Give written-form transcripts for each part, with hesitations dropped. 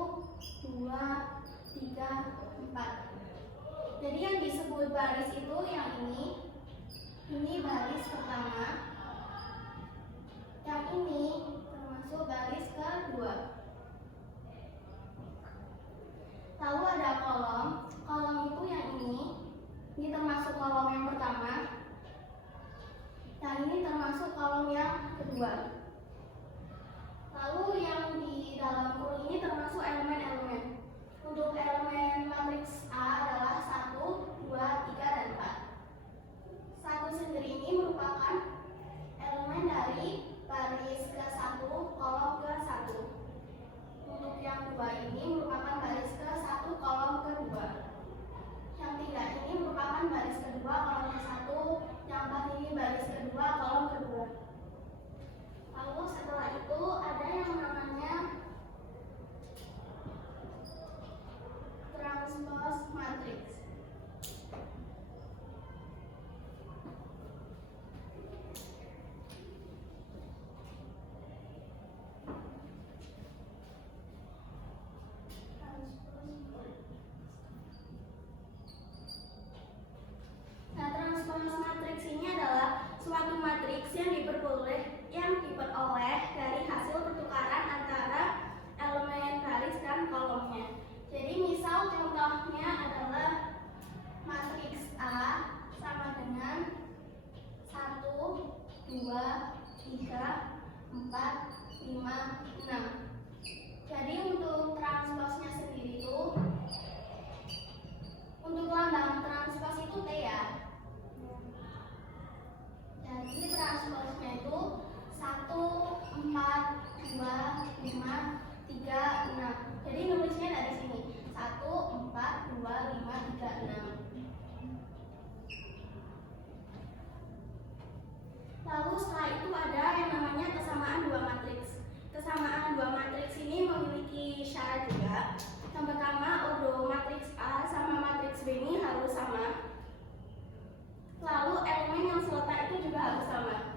2, 3, 4. Jadi yang disebut baris itu yang ini baris pertama, yang ini termasuk baris kedua. Lalu ada kolom itu yang ini termasuk kolom yang pertama, yang ini termasuk kolom yang kedua. Lalu yang di dalam kurung ini termasuk elemen-elemen. Untuk elemen matriks A adalah 1, 2, 3, dan 4. 1 sendiri ini merupakan elemen dari baris ke-1, kolom ke-1. Untuk yang 2 ini merupakan baris ke-1, kolom ke-2. Yang 3 ini merupakan baris kedua, kolom ke-1. Yang 4 ini baris kedua, kolom kedua. Lalu setelah itu ada yang namanya transpose matrix. Nah, transpose matrix ini adalah suatu matriks yang diperoleh dari hasil pertukaran antara elemen baris dan kolomnya. Jadi misal contohnya adalah matriks A sama dengan 1, 2, 3, 4, 5, 6. Jadi untuk transposnya sendiri itu, untuk lambang transpos itu T ya. Jadi transposnya itu 1, 4, 2, 5, 3, 6. Jadi nulisnya dari sini 1, 4, 2, 5, 3, 6. Lalu setelah itu ada yang namanya kesamaan dua matriks. Kesamaan dua matriks ini memiliki syarat juga. Yang pertama, ordo matriks A sama matriks B ini harus sama. Lalu elemen yang seletak itu juga harus sama.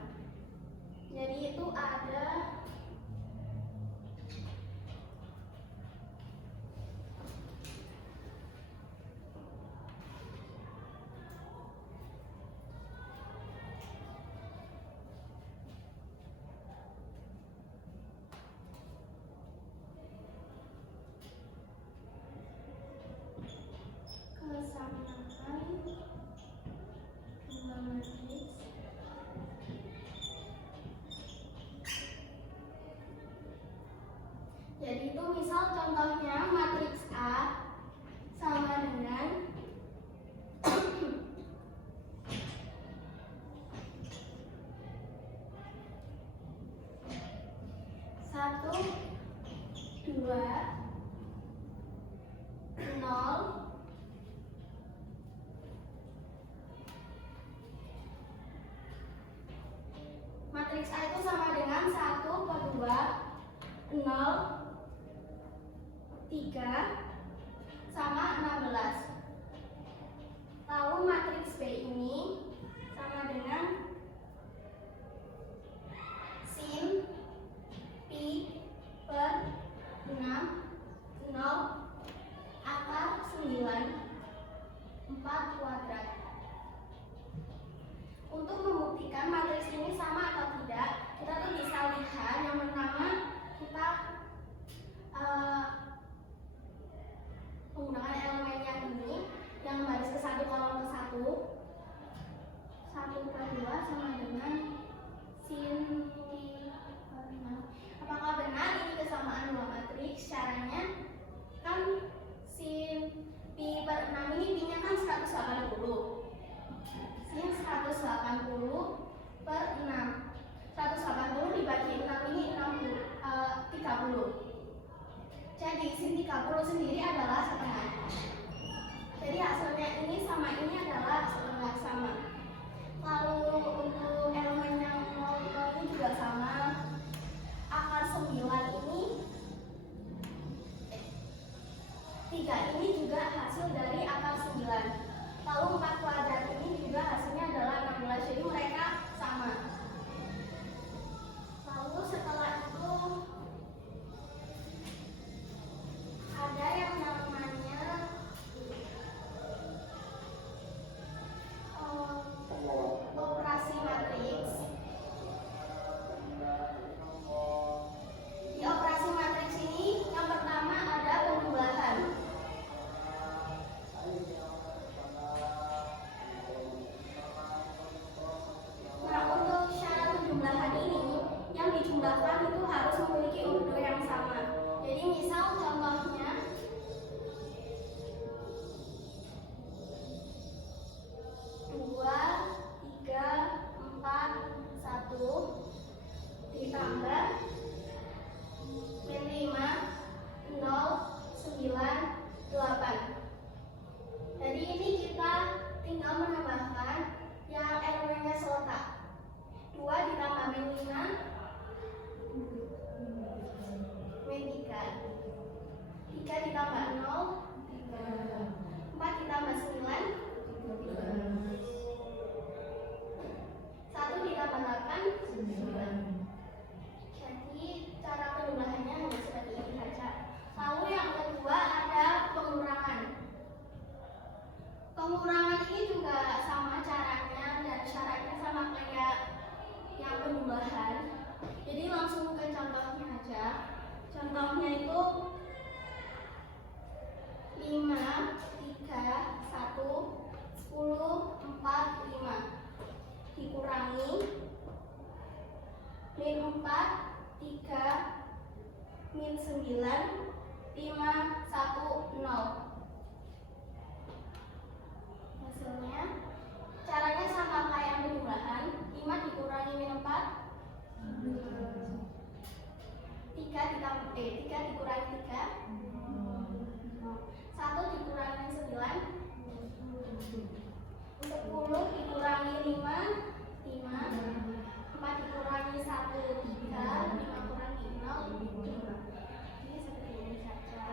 Jadi itu ada kesamaan dua matriks. Jadi itu misal contohnya matriks A sama dengan 1, 2, 0, matriks A itu sama dengan 1 per 2, 0, 3, sama 16. Lalu matriks B ini sama dengan sin pi per 6, 0, akar 9, 4 kuadrat. Untuk membuktikan matriks ini sama atau tidak, kita tuh bisa lihat yang pertama kita menggunakan elemen yang ini, yang baris ke-1, kolom ke-1. 1 per 2 sama dengan sin pi per 6. Apakah benar ini kesamaan dua matriks? Caranya kan sin pi per 6 ini pi-nya kan 180. Sin 180 per 6. 180 dibagi 6 ini 30. Jadi sin 30 sendiri adalah setengah. Jadi hasilnya ini sama ini adalah setengah sama. Lalu untuk elemen yang 0 ini juga sama. Akar 9 ini 3 ini juga hasil dari akar 9. Lalu 4 kuadrat ini juga hasilnya adalah 16. Jadi mereka sama. Lalu setelah itu 1, 0. Hasilnya, caranya sama kayak penjumlahan. 5 dikurangi min 4, 3 dikurangi 3, 1 dikurangi 9, 10 dikurangi 5, 5, 4 dikurangi 1, 3, 5 kurangi 0, 5. Ini seperti ini saja.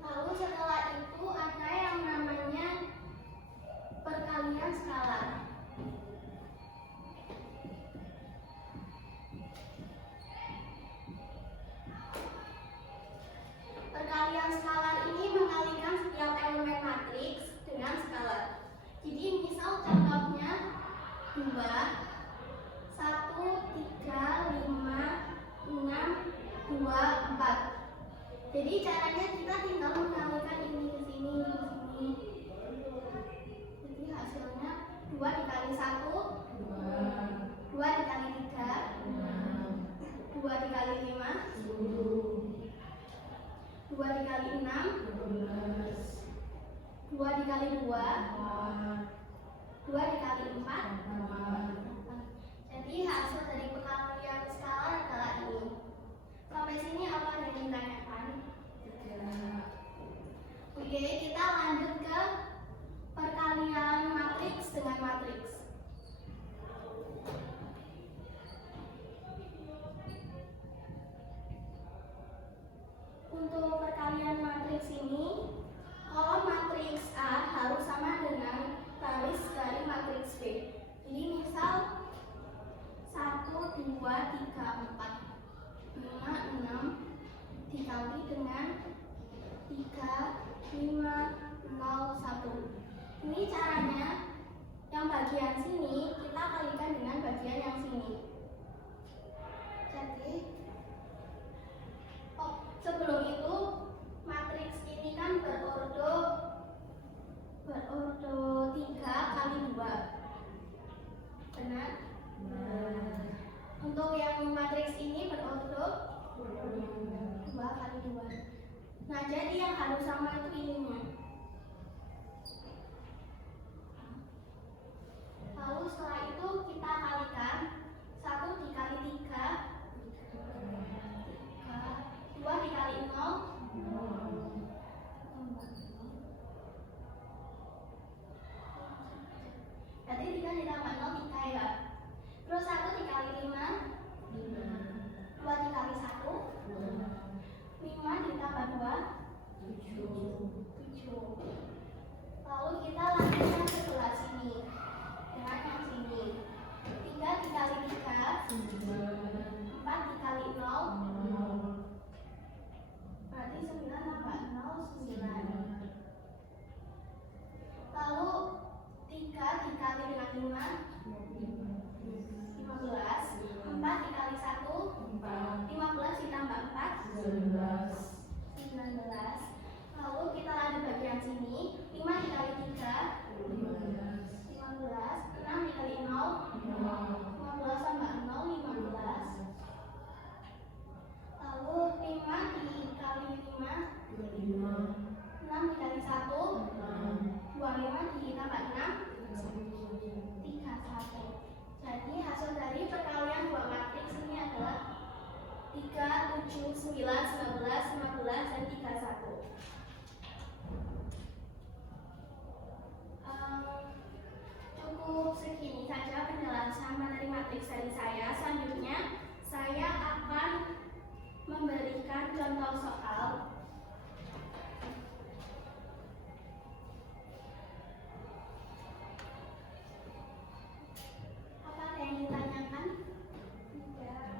Lalu setelah itu ada yang namanya perkalian skalar. Perkalian skalar ini mengalikan setiap elemen matriks dengan skalar. Jadi misal contohnya 2, 1, 3, 5, 6, 2, 4. Jadi caranya kita tinggal mengalikan ini ke sini, ini ke sini. Jadi hasilnya 2 dikali 1, 2 dikali 3, 2 dikali 5, 2 dikali 6, 2 dikali 2, 2 dikali 4. Jadi hasil dari perkalian skalar adalah ini. Sampai sini apa yang ditanyakan? Oke, kita lanjut ke perkalian matriks dengan matriks. Untuk perkalian matriks ini, kolom matriks A harus sama dengan baris dari matriks B. Jadi misal 1, 2, 3, 4, 5, 6 dikali dengan 3, 5, 0, 1. Ini caranya, yang bagian sini kita kalikan dengan bagian yang sini. Jadi, sebelum itu matriks ini kan berordo 3 kali 2. Benar? Untuk yang matriks ini berordo 2 kali 2. Nah, jadi yang harus sama itu ininya. Lalu setelah itu kita kalikan 1 dikali 3, 2 dikali 0, jadi 3 ditambah 0, 3 ya. Terus 1 dikali 5, 2 dikali 1, 5 ditambah 2, 7. Lalu kita lanjutkan ke sebelah sini dengan yang sini. 3 dikali 3, 4 dikali 0, berarti 9 tambah 0, 9. Lalu 3 dikali dengan 5, 15. 4 dikali 1, 15 ditambah 4, 19. Lalu kita lanjut bagian sini. 5 dikali 3, 15. 6 dikali 0, 15 tambah 0, 15. Lalu 5 dikali 5, 6 dikali 1, 25 ditambah 6, 31. Jadi hasil dari perkalian dua matriks ini adalah 3, 7, 9, 19, 15, dan 31. Cukup segini saja penjelasan materi matriks dari saya. Selanjutnya saya akan memberikan contoh soal. Apa ada yang ditanyakan? Tidak.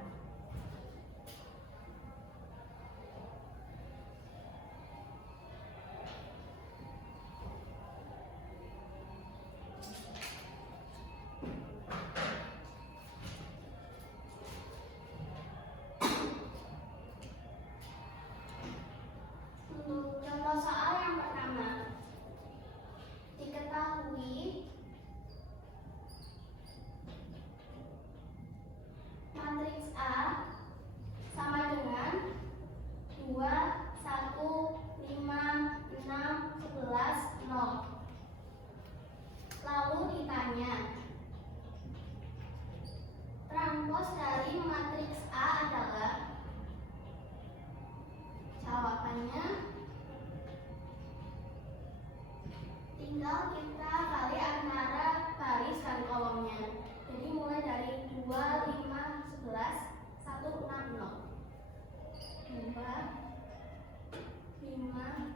Rumus dari matriks A adalah, jawabannya tinggal kita kali antara baris dan kolomnya. Jadi mulai dari 2, 5, 11, 1, 6, 0. 2, 5,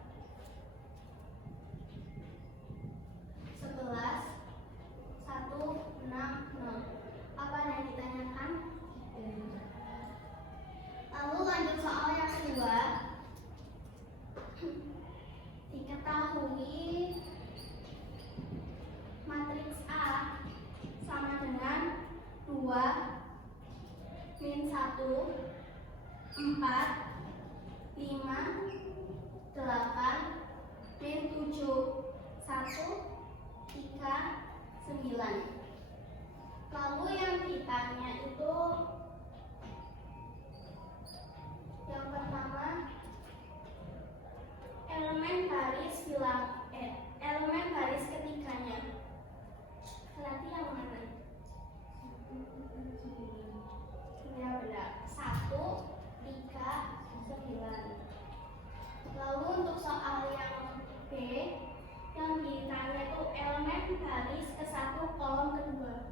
11, 1, 6, 0. Apa yang ditanyakan? Lalu lanjut soal yang kedua. Diketahui matriks A sama dengan 2, min 1, 4, 5, 8, min 7, 1, 3, 9. Lalu yang ditanya itu yang pertama, elemen baris ketiganya. Berarti yang mana? Ya benar, 1, 3, 9. Lalu untuk soal yang B, yang ditanya itu elemen baris ke-1 kolom kedua.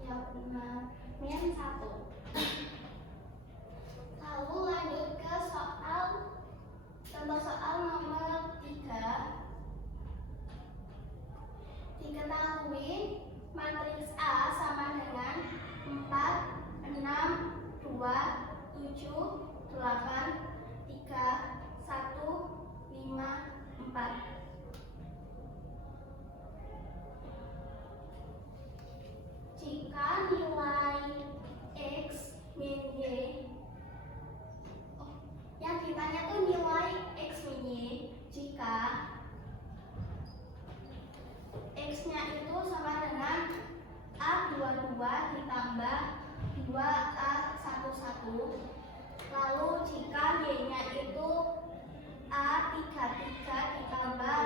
Ya benar, min 1. Lalu lanjut ke contoh soal nomor 3. Diketahui matriks A sama dengan 4, 6, 2, 7, 8, 3, 1, 5, 4. Jika nilai X min Y, yang ditanya tuh nilai X min Y, jika X-nya itu sama dengan A22 ditambah 2A11, lalu jika Y-nya itu A33 ditambah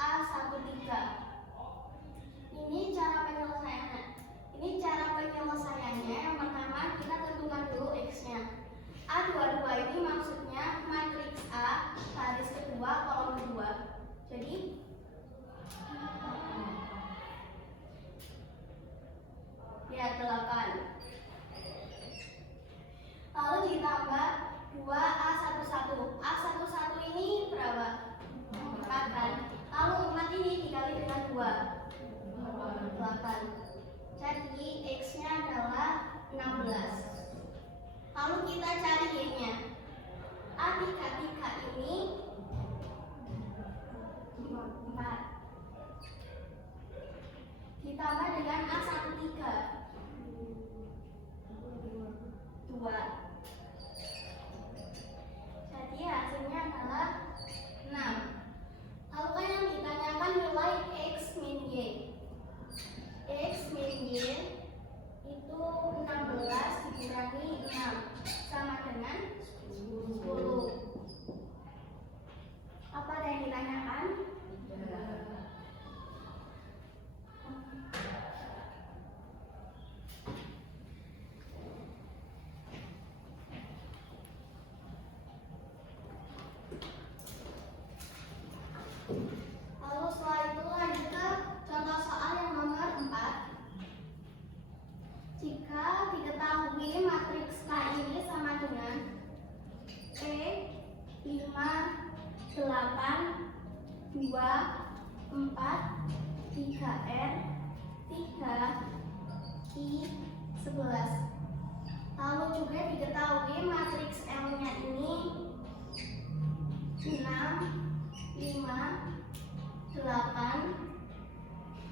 A13. Ini cara penyelesaiannya. Yang pertama kita tentukan dulu X-nya. A22 ini maksudnya matriks A baris kedua kolom kedua. Jadi ya 8. Lalu ditambah 2A11. A11 ini berapa? 4 kan? Lalu 4 ini dikali dengan 2, 8. Jadi X-nya adalah 16. Lalu kita cari Y-nya. A33 ini 4 ditambah dengan A13 2. Jadi hasilnya adalah 6. Lalu kan yang ditanyakan nilai X min Y. X min Y itu 16 dikurangi 6 sama dengan 10. Apa ada yang ditanyakan? Lalu setelah itu lanjut ke contoh soal yang nomor 4. Jika diketahui matriks K ini sama dengan E 5, 8, 2, 4, 3R, 3, I, 11. Lalu juga diketahui matriks L-nya ini 6, 5, 8,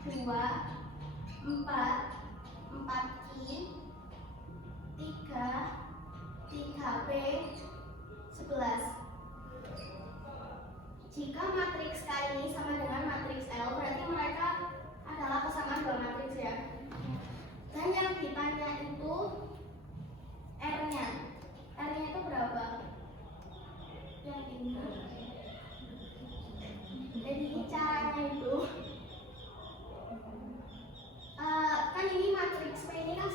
2, 4, 4I, 3, 3B, 11. Jika matriks K ini sama dengan matriks L, berarti mereka adalah kesamaan dua matriks ya. Dan yang ditanya itu R-nya. R-nya itu berapa? Yang ini. Jadi caranya itu kan ini matriks P ini kan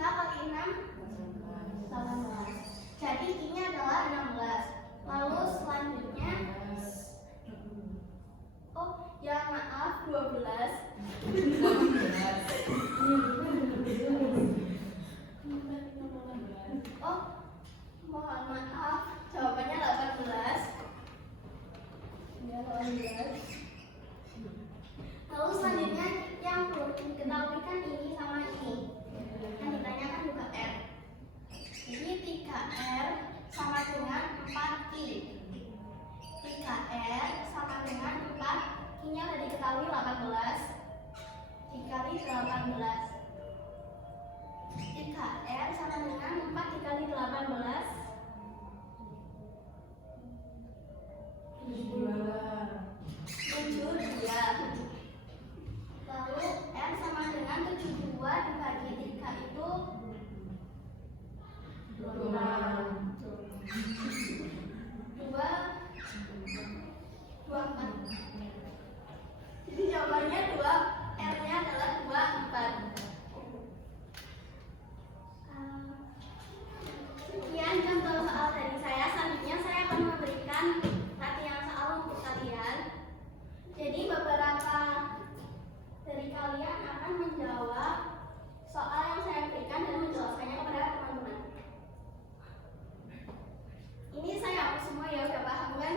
3 kali 6, 18. Jadi Q-nya adalah 16. Lalu selanjutnya, oh ya maaf, 12. Oh, mohon maaf, jawabannya 18. Ya, 18. Lalu selanjutnya yang perlu diketahui kan ini sama ini. Yang ditanyakan juga R. Jadi 3R sama dengan 4I. 3R sama dengan 4, Q-nya sudah diketahui 18. Dikali 18. 3R sama dengan 4 dikali 18. 72. Lalu R sama dengan 72 dibagi 3 itu 24. Jadi jawabannya 2, R-nya adalah 24. Sekian contoh soal dari saya. Selanjutnya saya akan memberikan latihan soal untuk kalian. Jadi beberapa dari kalian akan menjawab soal yang saya berikan dan menjelaskannya kepada teman-teman. Ini saya hapus semua ya, udah paham kan?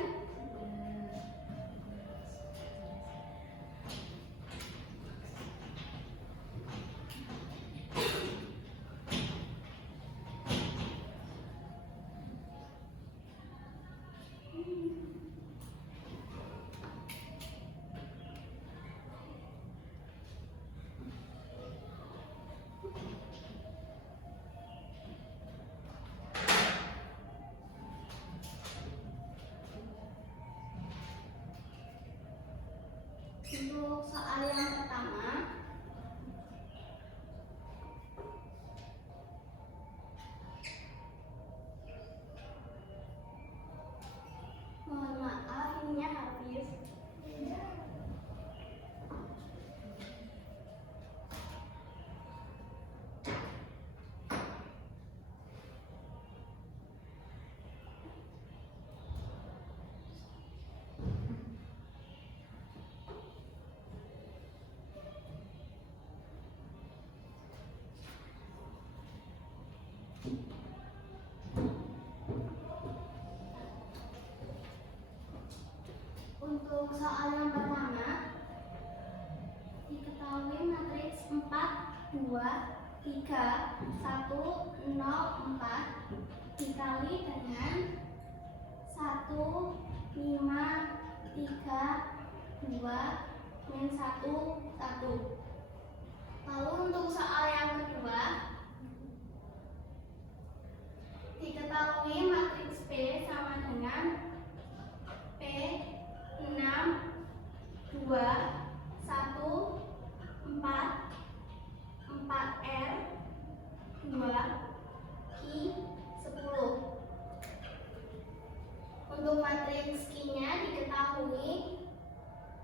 Untuk soal yang pertama, mohon maaf ininya habis. Untuk soal yang pertama, diketahui matriks 4, 2, 3, 1, 0, 4 dikali dengan 1, 5, 3, 2, min 1, 1. Lalu untuk soal yang kedua, diketahui matriks P sama dengan P 6, 2, 1, 4, 4R, 2, Q, 10. Untuk matriks Q-nya diketahui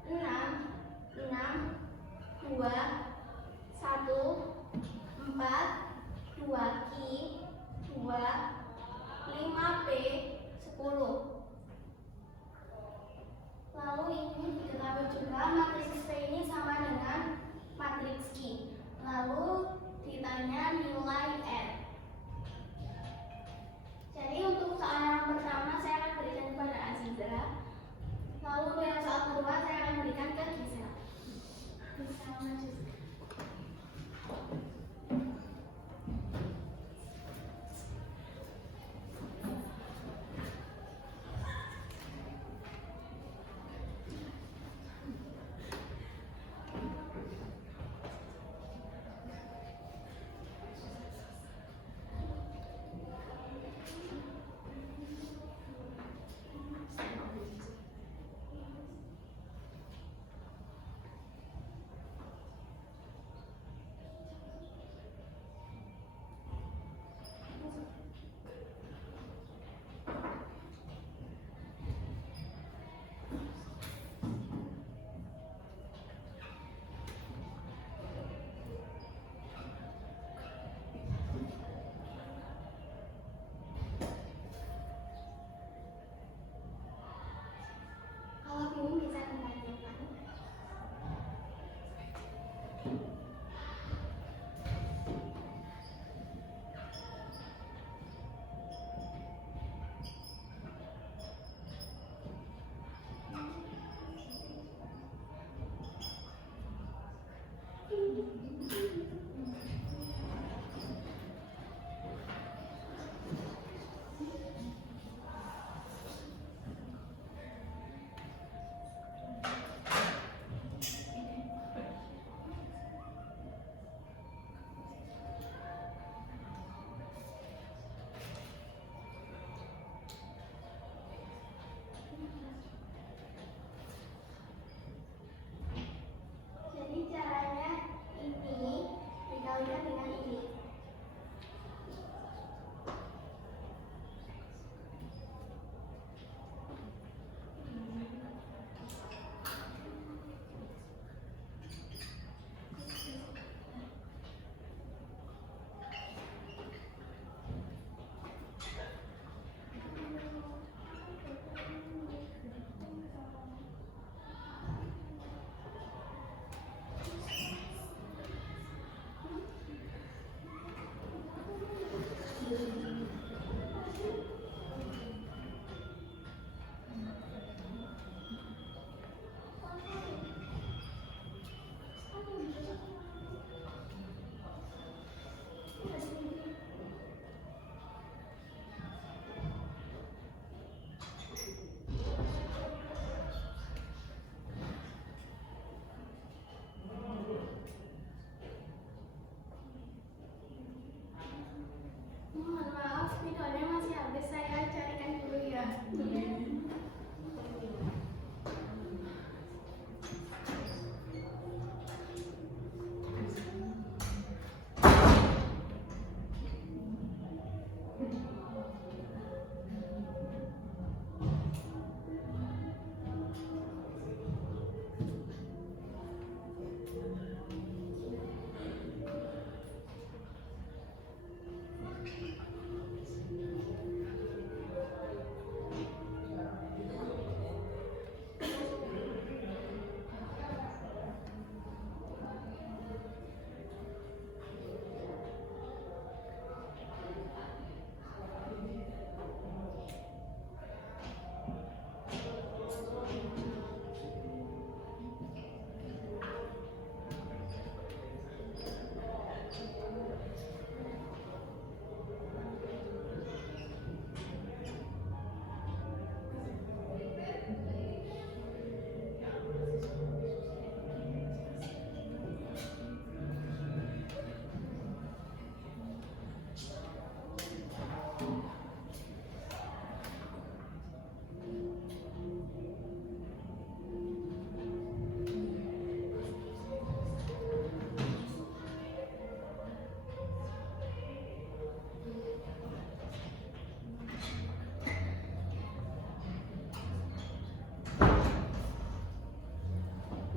6, 6, 2, 1, 4, 2Q, 2, 5P, 10. Lalu ini diketahui juga matriks P ini sama dengan matriks Q. Lalu ditanya nilai R. Jadi untuk soal yang pertama saya akan berikan kepada Aziza. Lalu yang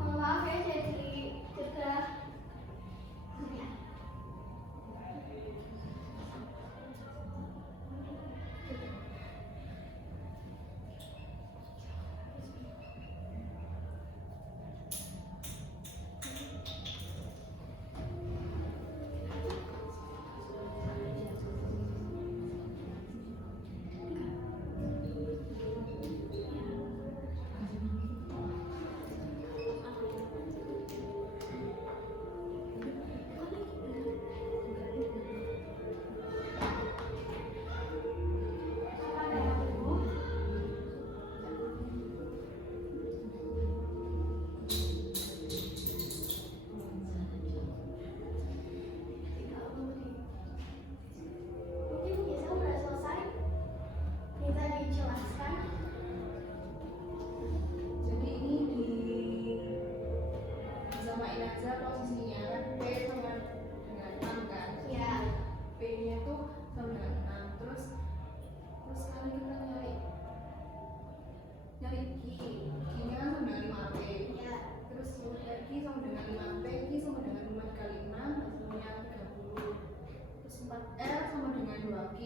Mohon maaf ya jadi cegah. Apa ada Bu? Mungkin Nisa udah selesai. Bisa dijelaskan? Jadi ini disamain aja posisinya kan P sama dengan 6 kan. Ya. P nya tuh sama dengan 6. Terus kali kita nyari Q nya kan sama dengan 5P. Ya. Terus ya Q sama dengan 5P, Q sama dengan 5 kali 6 hasilnya 30. Terus 4R sama dengan 2Q.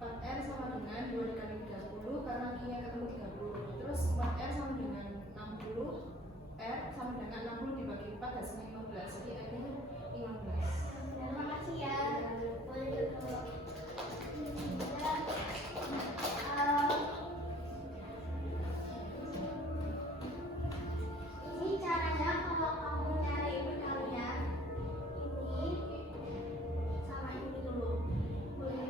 4R sama dengan 2 dikali 30 karena Q nya ketemu 30. Terus 4R sama dengan 60, R sama dengan 60 dibagi 4 hasilnya 15. Jadi R nya 15. Terima kasih ya. Boleh duduk. Dan, ini caranya kalau kamu nyari perkalian ini sama ini dulu. Boleh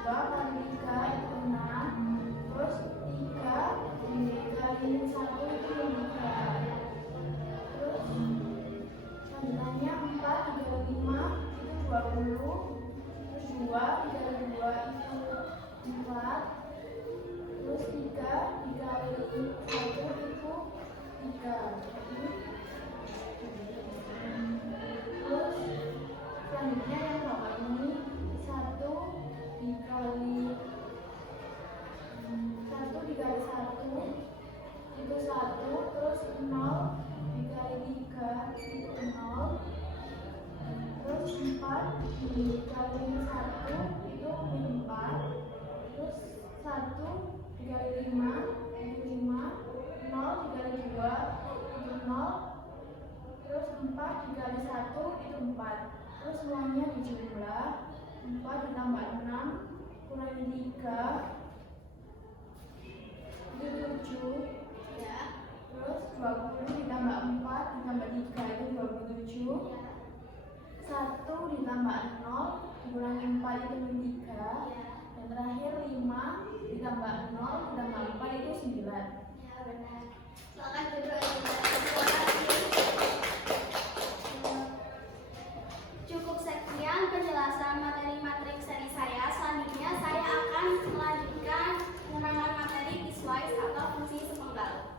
2 kali 3 itu 6. Terus 3 dikali 1 itu 3. Terus selanjutnya 4 dikali 5 itu 20. Terus 2 dikali 2 itu 4. Terus 3 dikali 1 itu 3. Terus selanjutnya yang bawah ini 1 dikali 1 itu 1. Terus 0 dikali 3 itu 0. Terus 4 dikali 1 itu 4. Terus 1 dikali 5 itu 5. 0 dikali 2 itu 0. Terus 4 dikali 1 itu 4. Terus semuanya dijumlah. 4 ditambah 6 kurangi 3 itu 7. Ya. Terus 20 ditambah 4 ditambah 3 itu 27. 1 ditambah 0 dikurangi 4 itu 3. Dan terakhir 5 ditambah 0 ditambah 4 itu 9. Ya, benar. Silakan duduk. Terima kasih. Cukup sekian penjelasan materi matriks dari saya. Selanjutnya saya akan melanjutkan penerapan materi piecewise atau fungsi sepenggal.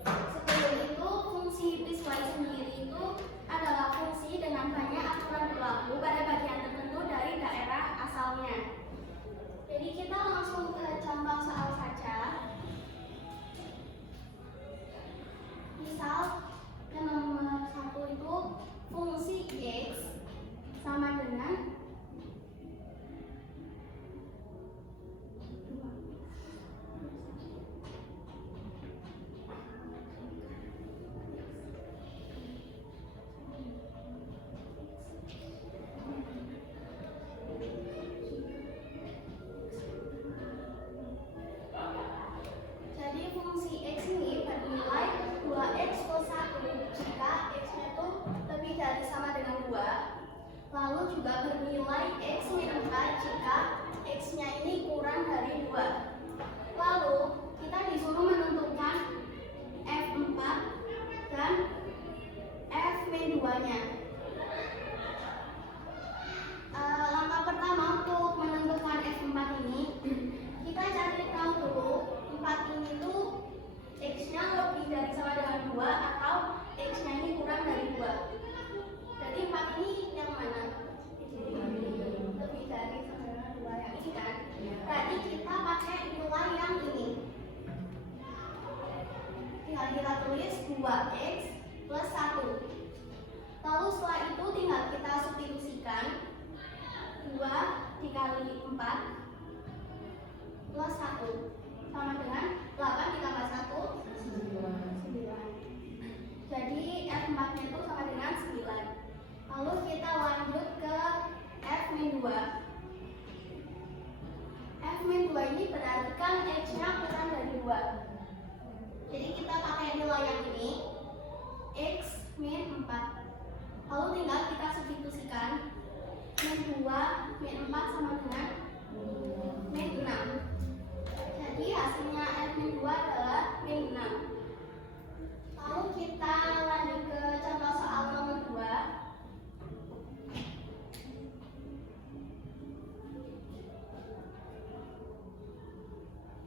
Sebelum itu, fungsi piecewise sendiri itu adalah fungsi dengan banyak aturan berlaku pada bagian tertentu dari daerah asalnya. Jadi kita langsung ke contoh soal saja. Misal yang nomor 1 itu fungsi x sama dengan jadi fungsi x ini bernilai 2x plus 1 jika x-nya itu lebih dari sama dengan 2. Lalu juga bernilai x min 4 jika x-nya ini kurang dari 2. Lalu kita disuruh menentukan f4 dan f min 2-nya. Langkah pertama untuk menentukan f4 ini, kita cari tahu dulu 4 ini tuh x-nya lebih dari sama dengan 2 atau x-nya ini kurang dari 2. Jadi 4 ini yang mana? Lebih dari sama dengan 2 yang ini kan? Berarti kita pakai nilai yang ini. Tinggal kita tulis 2x plus 1. Lalu setelah itu tinggal kita substitusikan 2 dikali 4 plus 1 sama dengan 8 ditambah 1 9. Jadi F4 nya itu sama dengan 9. Lalu kita lanjut ke F min 2. F min 2 ini berarti kan X nya kurang dari 2. Jadi kita pakai nilai yang ini X min 4. Lalu tinggal kita substitusikan min 2 min 4 sama dengan min 6. Jadi hasilnya F min 2 adalah min 6. Lalu kita lanjut ke contoh soal nomor 2.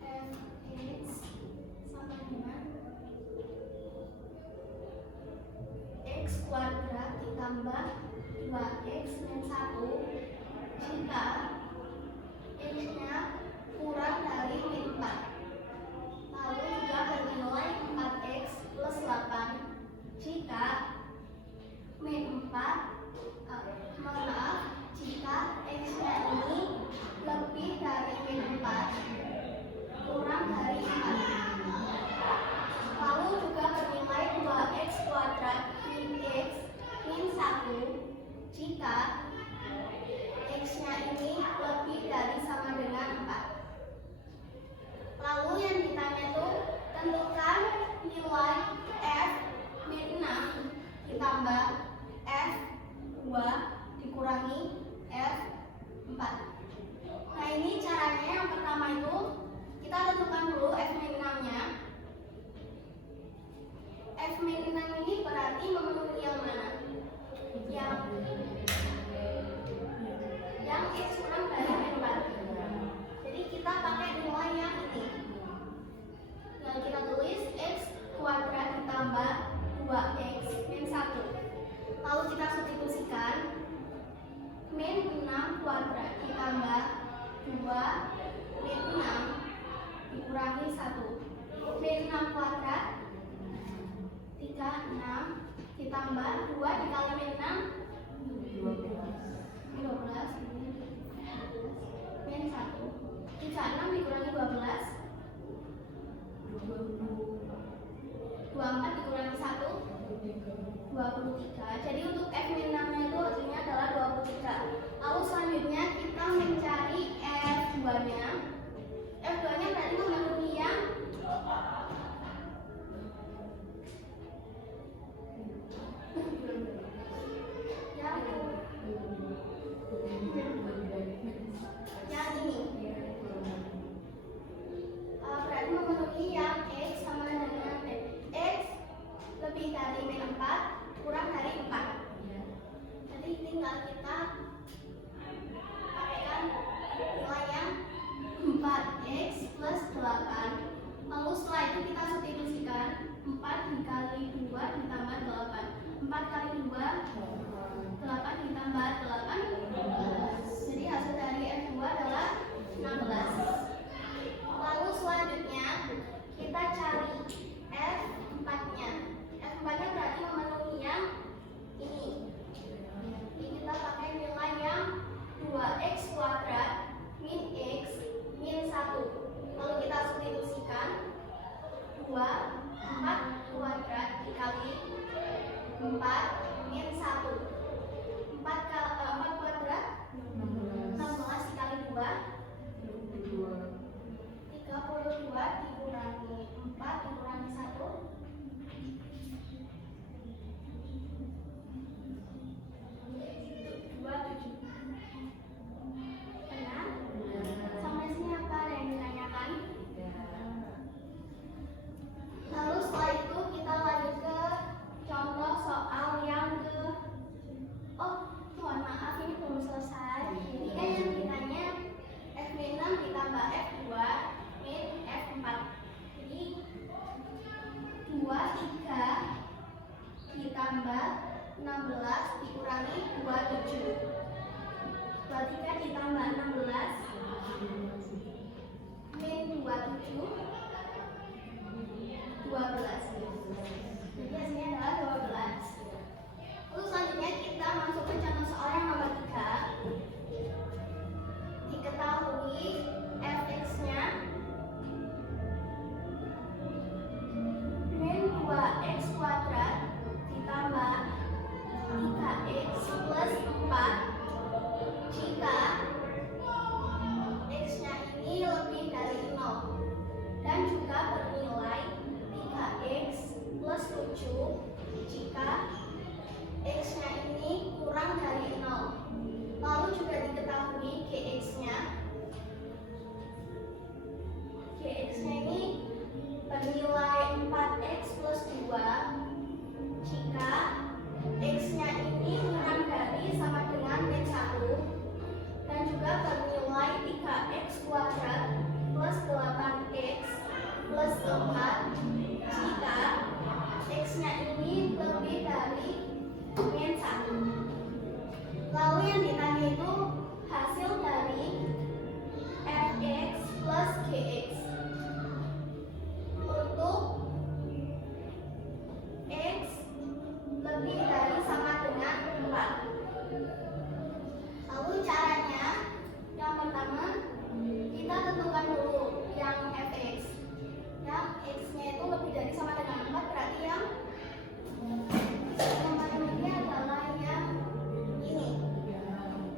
Fx sama dengan x kuadrat ditambah 2x min 1 jika x-nya kurang dari min 4. Lalu min 6 dikurangi 1. Min 6 kuadrat 36 ditambah 2 dikali min 6 12 min 1. 36 dikurangi 12 24 dikurangi 1 23. Jadi untuk F min 6 nya itu hasilnya adalah 23. Lalu selanjutnya kita mencari F2 nya. F2 nya berarti memenuhi yang ini. Berarti memenuhi yang X sama dengan X lebih dari min 4 kurang dari 4. Jadi tinggal kita pakaikan nilai yang 4x plus 8. Lalu setelah itu kita substitusikan 4 dikali 2 ditambah 8. 4 kali 2 8 ditambah 8 jadi hasil dari F2 adalah 16. Lalu selanjutnya kita cari F4 nya. F4 nya berarti memenuhi yang ini. Jadi kita pakai nilai yang 2x kuadrat min x min 1. Lalu kita substitusikan 4 kuadrat dikali 4 min 1. 4 kuadrat 16 dikali 2 32 dikurangi 4 dikurangi 1 27. Benar? Sampai sini apa ada yang ditanyakan? Lalu setelah itu kita lanjut ke contoh soal yang ke mohon maaf ini belum selesai. Ini kan yang ditanya F min 6 ditambah F2 min F4. Jadi 23 ditambah 16 dikurangi 27. 23 ditambah 16 min 27 12. Jadi hasilnya adalah 12. Lalu selanjutnya kita masuk ke contoh soal yang nomor 3. Diketahui fx-nya min 2x kuadrat ditambah 3x plus 4 jika x-nya ini lebih dari 0 dan juga bernilai 3x plus 7 jika x-nya ini kurang dari 0. Lalu juga diketahui gx-nya. Gx-nya ini bernilai 4x plus 2 jika x-nya ini kurang dari sama dengan min 1 dan juga bernilai 3x kuadrat